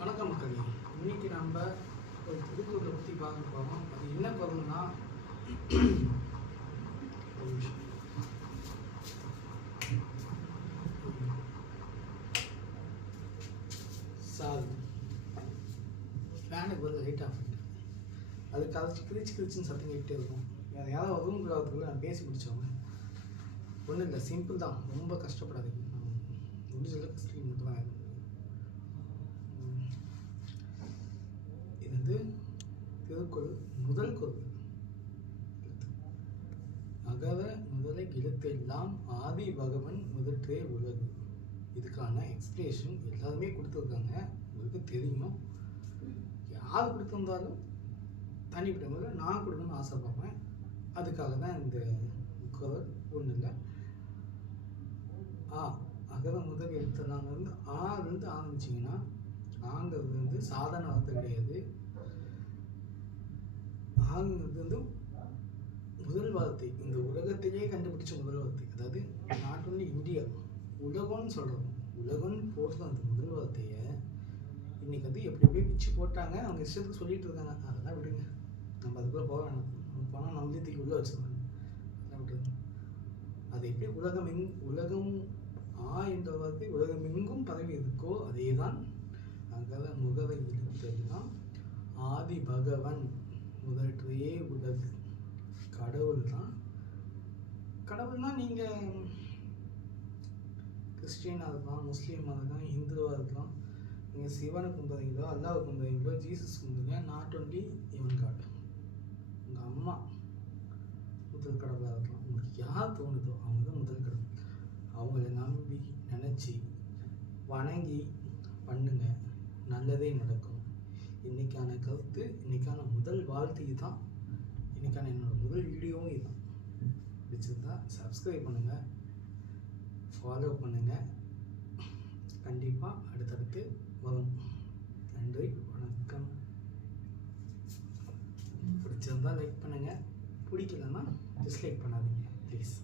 வணக்கம் மக்களே. இன்னைக்கு நம்ம ஒரு திருக்குறளை பற்றி பார்க்க போகிறோம். அது என்ன குறள்னா, ஒரு நிமிஷம். சாரி, ஃபேனுக்கு பதில் லைட் ஆஃப் பண்ணிட்டேன். அது கிழிச்சுன்னு சத்தம் கேட்டே இருக்கும். யாராவது ரூம் ஆகிறதுக்குள்ள நான் பேசி பிடிச்சவங்க. ஒன்றும் இல்லை, சிம்பிள் தான், ரொம்ப கஷ்டப்படாதீங்க. முடிஞ்ச அளவுக்கு ஸ்க்ரீன் மட்டும் தான் ஆகும். இது வந்து திருக்குறள் முதல் குறள். அகவ முதலை எழுத்தெல்லாம் ஆதி பகவன் முதற்றே உலகு. இதுக்கான எக்ஸ்பிளேஷன் எல்லாருமே கொடுத்துருக்காங்க, உங்களுக்கு தெரியும். யார் கொடுத்துருந்தாலும் தனிப்பட்ட முறையில் நான் கொடுக்கணும்னு ஆசைப்படுறேன். அதுக்காக தான் இந்த குறள். ஒன்றும் இல்லை, அகவ முதல் எழுத்தெல்லாம் வந்து ஆலேருந்து ஆரம்பிச்சிங்கன்னா, ஆங்கிறது வந்து சாதாரண வார்த்தை கிடையாது. ஆங்கிறது வந்து முதல் வார்த்தை, இந்த உலகத்திலேயே கண்டுபிடிச்ச முதல் வார்த்தை. அதாவது நாட் ஒன்லி இந்தியா, உலகம்னு சொல்கிறோம். உலகம்னு போடுறது அந்த முதல் வார்த்தையை இன்னைக்கு வந்து எப்படி எப்படியே பிச்சு போட்டாங்க. அவங்க இஷ்டத்துக்கு சொல்லிட்டு இருக்காங்க. அதெல்லாம் விடுங்க, நம்ம அதுக்குள்ளே போக வேணாம். போனால் நம்மளே தூக்கி உள்ளே வச்சுருவாங்க. அதெல்லாம் விட்டுருங்க. அது எப்படி உலகம் என்ற வார்த்தை உலகமெங்கும் பரவி இருக்கோ அதே தான் அகவ முகவ எழுத்தெல்லாம் ஆதி பகவன் முதற்றே உலகு. கடவுள் தான். கடவுள்னா நீங்கள் கிறிஸ்டியனாக இருக்கலாம், முஸ்லீமாக இருக்கலாம், ஹிந்துவாக இருக்கலாம். நீங்கள் சிவனை கும்பிட்றீங்களோ, அல்லாவை கும்பிட்றீங்களோ, ஜீசஸ் கும்பிடுங்க. நாட் ஒன்லி இவன் காட். உங்கள் அம்மா முதல் கடவுளாக இருக்கலாம். உங்களுக்கு யார் தோணுதோ அவங்க தான் முதல் கடவுள். அவங்கள நம்பி நினச்சி வணங்கி பண்ணுங்க, நல்லதே நடக்கும். இன்றைக்கான கருத்து, இன்றைக்கான முதல் வாழ்த்து தான். இன்றைக்கான என்னோடய முதல் வீடியோவும் இதுதான். பிடிச்சிருந்தா சப்ஸ்கிரைப் பண்ணுங்கள், ஃபாலோ பண்ணுங்கள். கண்டிப்பாக அடுத்தடுத்து வரும். நன்றி, வணக்கம். பிடிச்சிருந்தா லைக் பண்ணுங்கள், பிடிக்கலன்னா டிஸ்லைக் பண்ணாதீங்க ப்ளீஸ்.